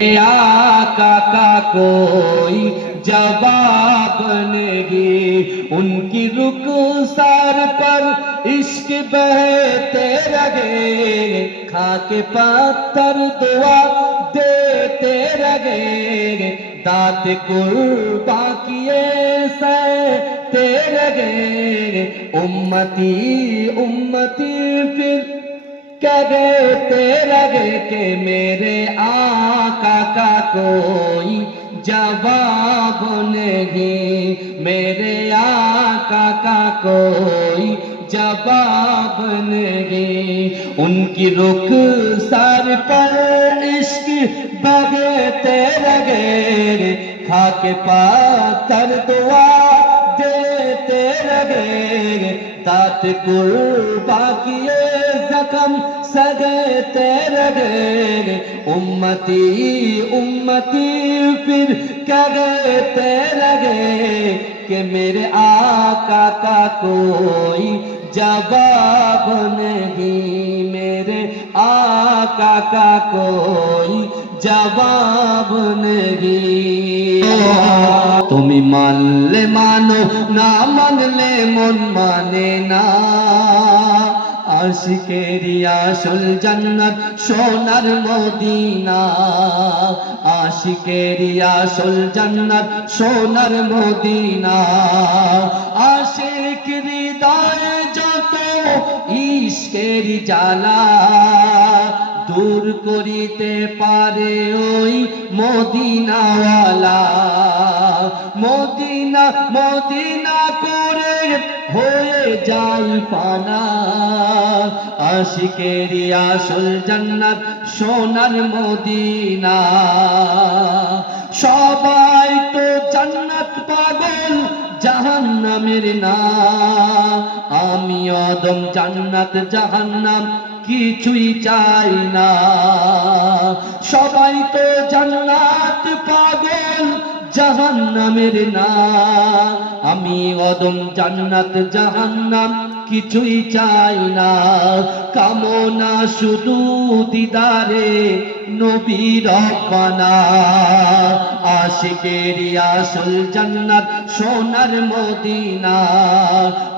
आका का कोई जवाब नहीं उनकी रुख सर पर इश्क बहते रहे। खाके पत्थर दुआ देते रहे। दात कुर्बा किए से तेरे गए उम्मती उम्मती फिर कहते लगे के मेरे आका का कोई जवाब नहीं। मेरे आका का कोई जवाब नहीं। उनकी रुख सर पर इश्क बगते लगे खाके पाथर दुआ देते लगे दात कुर्बा किए जख्म सगते रगे उम्मती उम्मती फिर कहते रगे कि मेरे आका का कोई जवाब नहीं मेरे आका का कोई जवाब नहीं তুমি মানলে মানো, না মানলে মন মানে না। আশিকেরি আসল জান্নাত সোনার মদিনা। আশিকেরি আসল জান্নাত সোনার মদিনা। আশিক হৃদয়ে যত ইশকেরি জ্বালা দূর করিতে পারে ওই মদিনাওয়ালা। মদিনা মদিনা করে হয়ে যাই পানা। আশিকেরি আসল জান্নাত সোনার মদিনা। সবাই তো জান্নাত পাগল, জাহান্নামের না। আমি অদম জান্নাত, জাহান্নাম কিছুই চাই না। সবাই তো জান্নাত পাগল জাহান্নামের না। আমি অদম জান্নাত, জাহান্নাম কিছুই চাই না। কামনা শুধু দিদারে নবীর রব্বানা। আশিকেরি আসল জান্নাত সোনার মদিনা।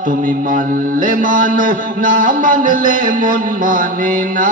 তুমি মানলে মানো, না মানলে মন মানে না।